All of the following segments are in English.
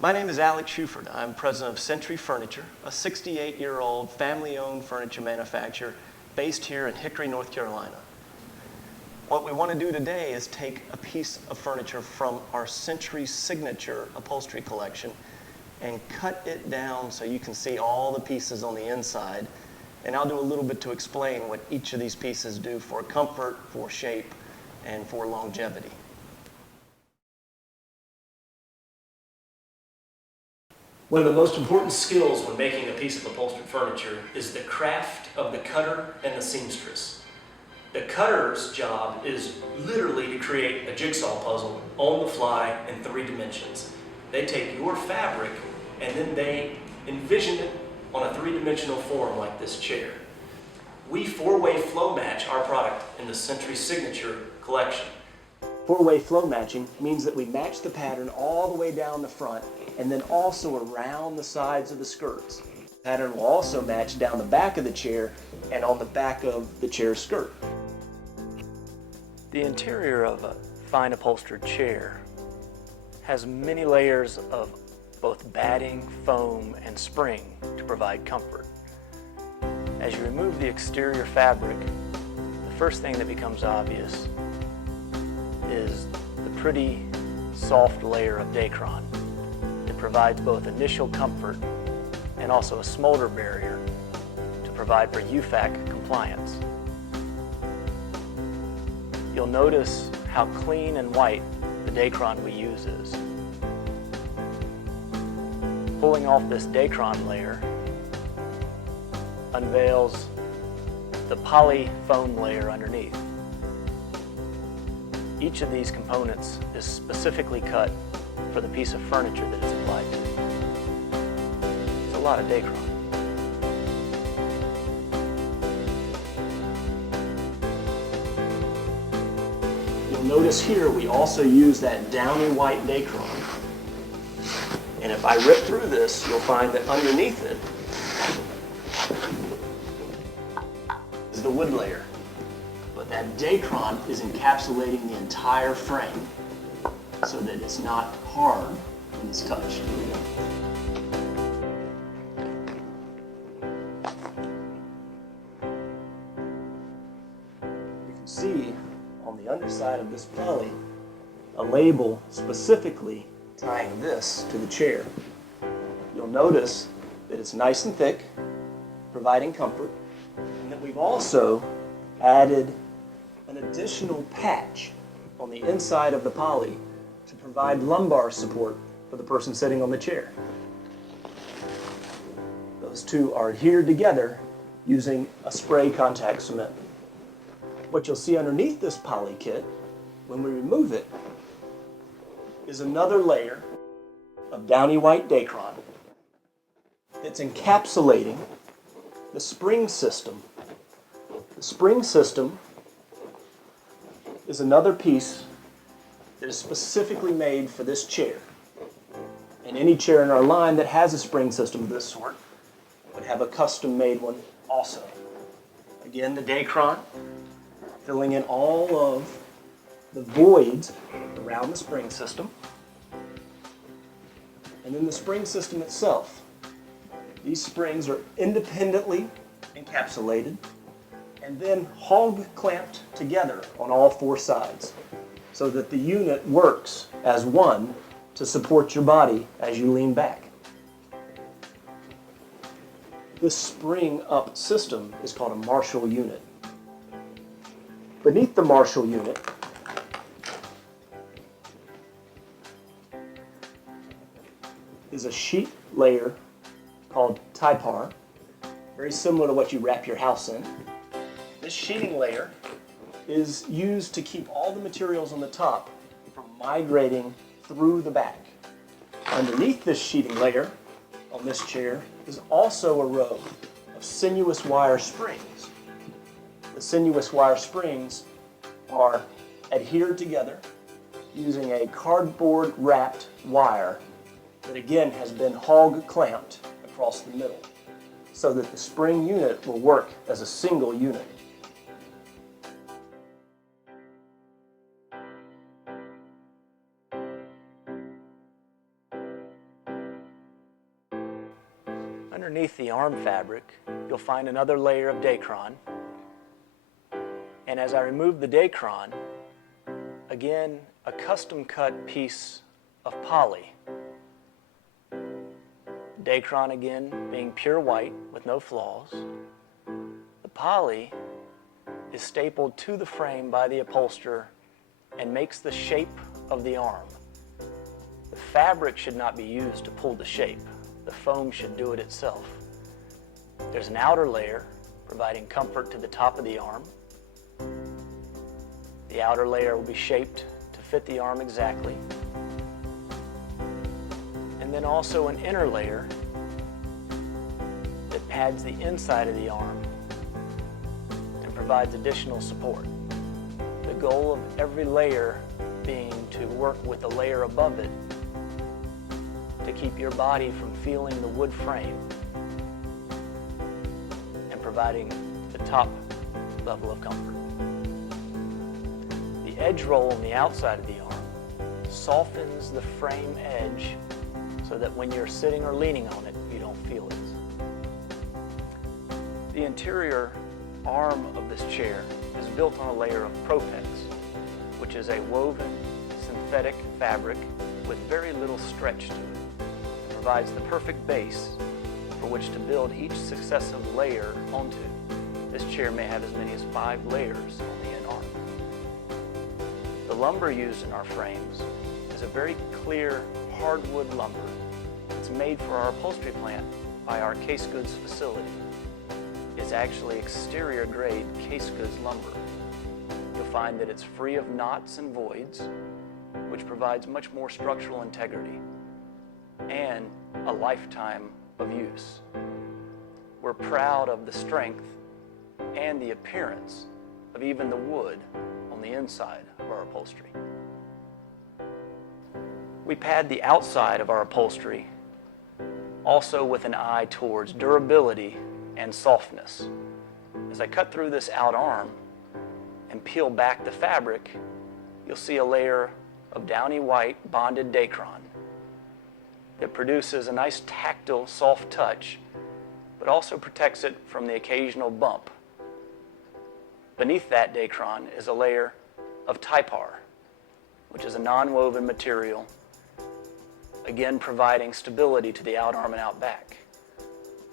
My name is Alex Shuford. I'm president of Century Furniture, a 68-year-old family-owned furniture manufacturer based here in Hickory, North Carolina. What we want to do today is take a piece of furniture from our Century Signature upholstery collection and cut it down so you can see all the pieces on the inside. And I'll do a little bit to explain what each of these pieces do for comfort, for shape, and for longevity. One of the most important skills when making a piece of upholstered furniture is the craft of the cutter and the seamstress. The cutter's job is literally to create a jigsaw puzzle on the fly in 3 dimensions. They take your fabric and then they envision it on a 3-dimensional form like this chair. We 4-way flow match our product in the Century Signature collection. 4-way flow matching means that we match the pattern all the way down the front and then also around the sides of the skirts. The pattern will also match down the back of the chair and on the back of the chair skirt. The interior of a fine upholstered chair has many layers of both batting, foam, and spring to provide comfort. As you remove the exterior fabric, the first thing that becomes obvious is the pretty soft layer of Dacron. It provides both initial comfort and also a smolder barrier to provide for UFAC compliance. You'll notice how clean and white the Dacron we use is. Pulling off this Dacron layer unveils the poly foam layer underneath. Each of these components is specifically cut for the piece of furniture that it's applied to. It's a lot of Dacron. You'll notice here we also use that downy white Dacron. And if I rip through this, you'll find that underneath it is the wood layer. But that Dacron is encapsulating the entire frame so that it's not hard when it's touched. You can see on the underside of this poly a label specifically tying this to the chair. You'll notice that it's nice and thick, providing comfort, and that we've also added an additional patch on the inside of the poly to provide lumbar support for the person sitting on the chair. Those two are adhered together using a spray contact cement. What you'll see underneath this poly kit, when we remove it, is another layer of downy white Dacron that's encapsulating the spring system. The spring system is another piece that is specifically made for this chair. And any chair in our line that has a spring system of this sort would have a custom-made one also. Again, the Dacron filling in all of the voids around the spring system. And then the spring system itself. These springs are independently encapsulated and then hog clamped together on all 4 sides so that the unit works as one to support your body as you lean back. This spring up system is called a Marshall unit. Beneath the Marshall unit is a sheet layer called Typar, very similar to what you wrap your house in. This sheeting layer is used to keep all the materials on the top from migrating through the back. Underneath this sheeting layer on this chair is also a row of sinuous wire springs. The sinuous wire springs are adhered together using a cardboard wrapped wire that again has been hog clamped across the middle so that the spring unit will work as a single unit. Underneath the arm fabric, you'll find another layer of Dacron. And as I remove the Dacron, again, a custom cut piece of poly. Dacron again being pure white with no flaws. The poly is stapled to the frame by the upholsterer and makes the shape of the arm. The fabric should not be used to pull the shape. The foam should do it itself. There's an outer layer providing comfort to the top of the arm. The outer layer will be shaped to fit the arm exactly. And then also an inner layer that pads the inside of the arm and provides additional support. The goal of every layer being to work with the layer above it to keep your body from feeling the wood frame and providing the top level of comfort. The edge roll on the outside of the arm softens the frame edge so that when you're sitting or leaning on it, you don't feel it. The interior arm of this chair is built on a layer of Propex, which is a woven synthetic fabric with very little stretch to it. It provides the perfect base for which to build each successive layer onto. This chair may have as many as 5 layers on the end arm. The lumber used in our frames is a very clear hardwood lumber. It's made for our upholstery plant by our case goods facility. It's actually exterior grade case goods lumber. You'll find that it's free of knots and voids, which provides much more structural integrity and a lifetime of use. We're proud of the strength and the appearance of even the wood on the inside of our upholstery. We pad the outside of our upholstery also with an eye towards durability and softness. As I cut through this out arm and peel back the fabric, you'll see a layer of downy white bonded Dacron that produces a nice tactile, soft touch, but also protects it from the occasional bump. Beneath that Dacron is a layer of Typar, which is a non-woven material, again providing stability to the out arm and out back.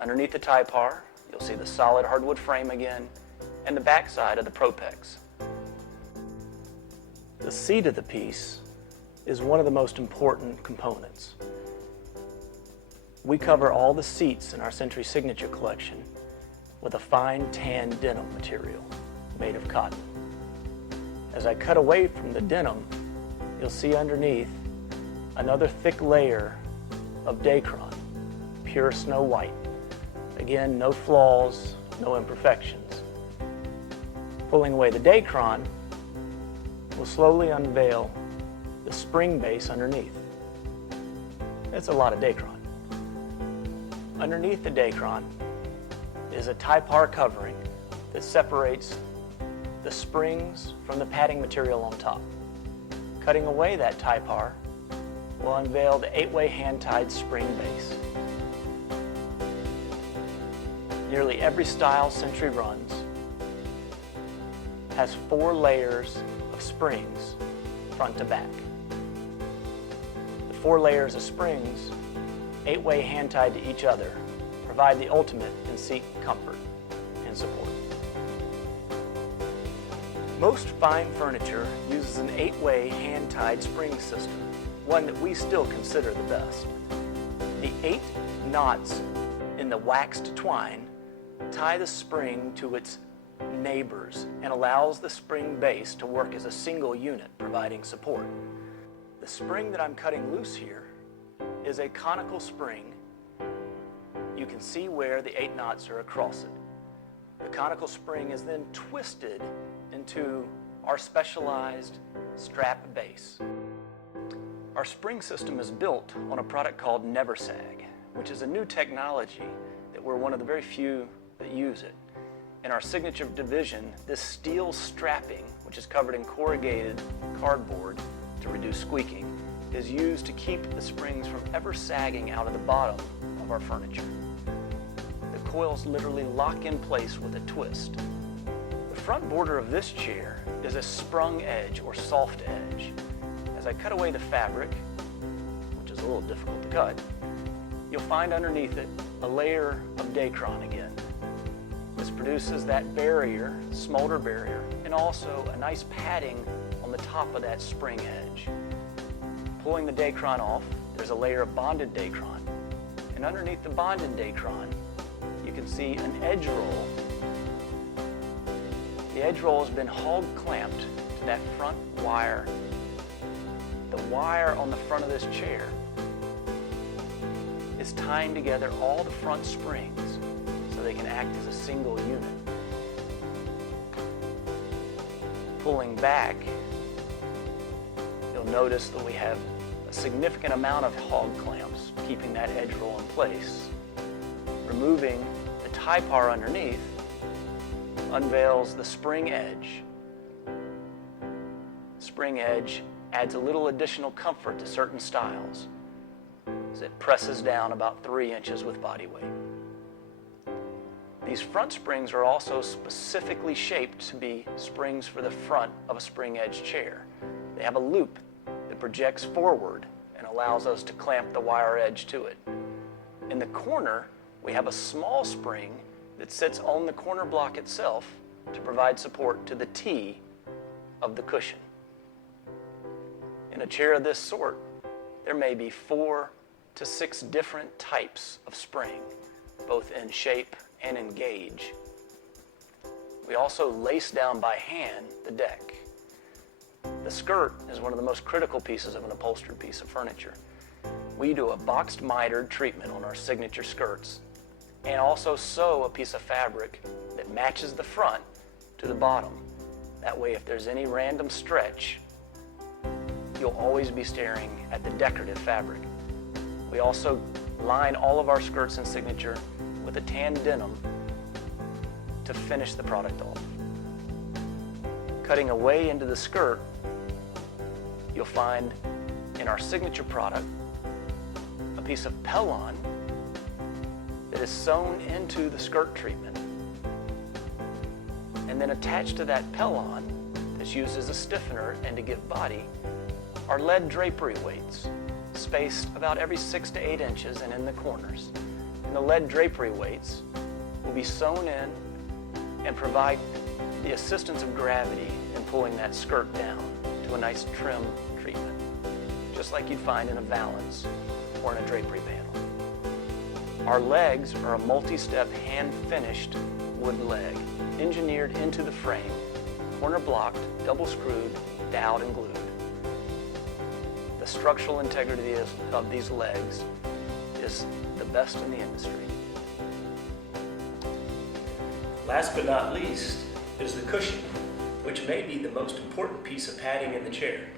Underneath the Typar, you'll see the solid hardwood frame again and the back side of the Propex. The seat of the piece is one of the most important components. We cover all the seats in our Century Signature collection with a fine tan denim material made of cotton. As I cut away from the denim, you'll see underneath another thick layer of Dacron, pure snow white. Again, no flaws, no imperfections. Pulling away the Dacron will slowly unveil the spring base underneath. It's a lot of Dacron. Underneath the Dacron is a Typar covering that separates the springs from the padding material on top. Cutting away that Typar will unveil the 8-way hand-tied spring base. Nearly every style Century runs has 4 layers of springs front to back. The 4 layers of springs, 8-way hand-tied to each other, provide the ultimate in seat comfort and support. Most fine furniture uses an 8-way hand-tied spring system, one that we still consider the best. The 8 knots in the waxed twine tie the spring to its neighbors and allows the spring base to work as a single unit, providing support. The spring that I'm cutting loose here is a conical spring. You can see where the 8 knots are across it. The conical spring is then twisted into our specialized strap base. Our spring system is built on a product called Never Sag, which is a new technology that we're one of the very few that use it. In our signature division, this steel strapping, which is covered in corrugated cardboard to reduce squeaking, is used to keep the springs from ever sagging out of the bottom of our furniture. coils literally lock in place with a twist. The front border of this chair is a sprung edge or soft edge. As I cut away the fabric, which is a little difficult to cut, you'll find underneath it a layer of Dacron again. This produces that barrier, smolder barrier, and also a nice padding on the top of that spring edge. Pulling the Dacron off, there's a layer of bonded Dacron. And underneath the bonded Dacron, you can see an edge roll. The edge roll has been hog clamped to that front wire. The wire on the front of this chair is tying together all the front springs so they can act as a single unit. Pulling back, you'll notice that we have a significant amount of hog clamps keeping that edge roll in place. Removing the tie par underneath unveils the spring edge. Spring edge adds a little additional comfort to certain styles as it presses down about 3 inches with body weight. These front springs are also specifically shaped to be springs for the front of a spring edge chair. They have a loop that projects forward and allows us to clamp the wire edge to it. In the corner, we have a small spring that sits on the corner block itself to provide support to the T of the cushion. In a chair of this sort, there may be 4 to 6 different types of spring, both in shape and in gauge. We also lace down by hand the deck. The skirt is one of the most critical pieces of an upholstered piece of furniture. We do a boxed mitered treatment on our signature skirts and also sew a piece of fabric that matches the front to the bottom. That way, if there's any random stretch, you'll always be staring at the decorative fabric. We also line all of our skirts and signature with a tan denim to finish the product off. Cutting away into the skirt, you'll find in our signature product a piece of pellon that is sewn into the skirt treatment. And then attached to that pellon that's used as a stiffener and to give body are lead drapery weights, spaced about every 6 to 8 inches and in the corners. And the lead drapery weights will be sewn in and provide the assistance of gravity in pulling that skirt down to a nice trim treatment, just like you'd find in a valance or in a drapery panel. Our legs are a multi-step hand-finished wood leg, engineered into the frame, corner blocked, double screwed, doweled and glued. The structural integrity of these legs is the best in the industry. Last but not least is the cushion, which may be the most important piece of padding in the chair.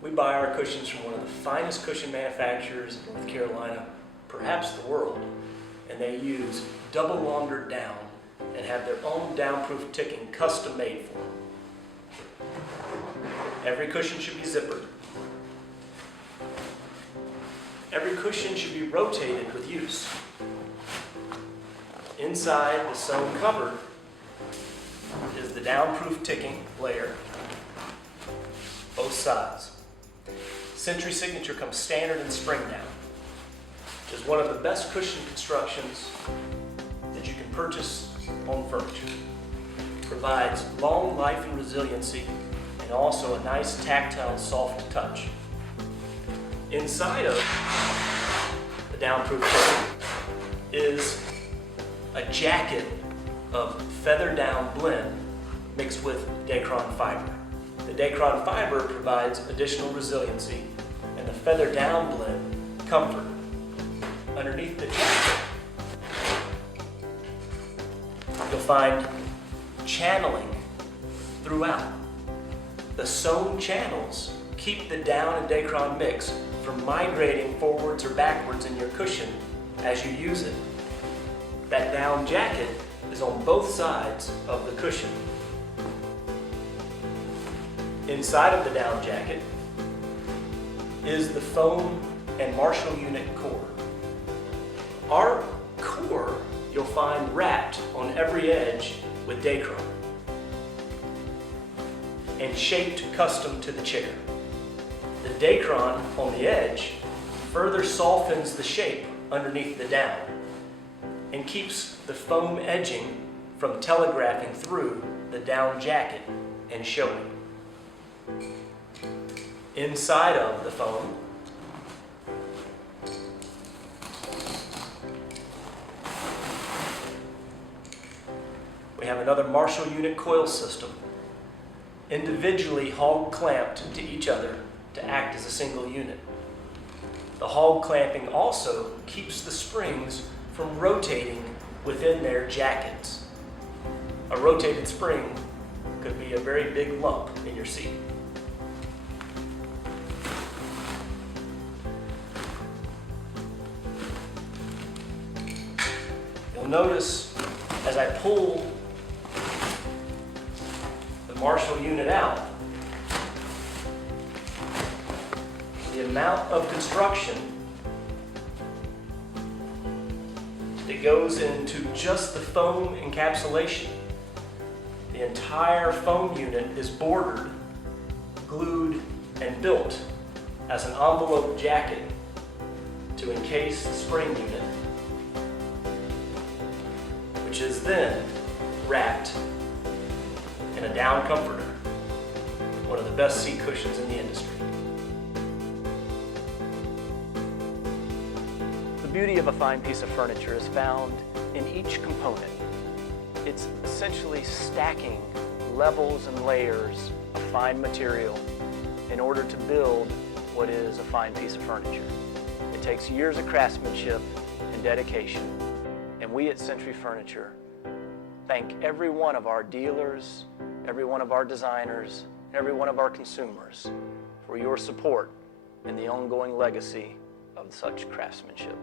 We buy our cushions from one of the finest cushion manufacturers in North Carolina, perhaps the world, and they use double laundered down and have their own downproof ticking custom made for them. Every cushion should be zippered. Every cushion should be rotated with use. Inside the sewn cover is the downproof ticking layer, both sides. Century Signature comes standard in spring down, which is one of the best cushion constructions that you can purchase on furniture. Provides long life and resiliency and also a nice tactile, soft touch. Inside of the downproof ticking is a jacket of feather down blend mixed with Dacron fiber. The Dacron fiber provides additional resiliency and the feather down blend comfort. Underneath the jacket, you'll find channeling throughout. The sewn channels keep the down and Dacron mix from migrating forwards or backwards in your cushion as you use it. That down jacket is on both sides of the cushion. Inside of the down jacket is the foam and Marshall unit core. Our core, you'll find wrapped on every edge with Dacron and shaped custom to the chair. The Dacron on the edge further softens the shape underneath the down and keeps the foam edging from telegraphing through the down jacket and showing. Inside of the foam, we have another Marshall unit coil system, individually hog clamped to each other to act as a single unit. The hog clamping also keeps the springs from rotating within their jackets. A rotated spring could be a very big lump in your seat. You'll notice as I pull the Marshall unit out, the amount of construction that goes into just the foam encapsulation. The entire foam unit is bordered, glued, and built as an envelope jacket to encase the spring unit, which is then wrapped in a down comforter, one of the best seat cushions in the industry. The beauty of a fine piece of furniture is found in each component. It's essentially stacking levels and layers of fine material in order to build what is a fine piece of furniture. It takes years of craftsmanship and dedication, and we at Century Furniture thank every one of our dealers, every one of our designers, every one of our consumers for your support and the ongoing legacy of such craftsmanship.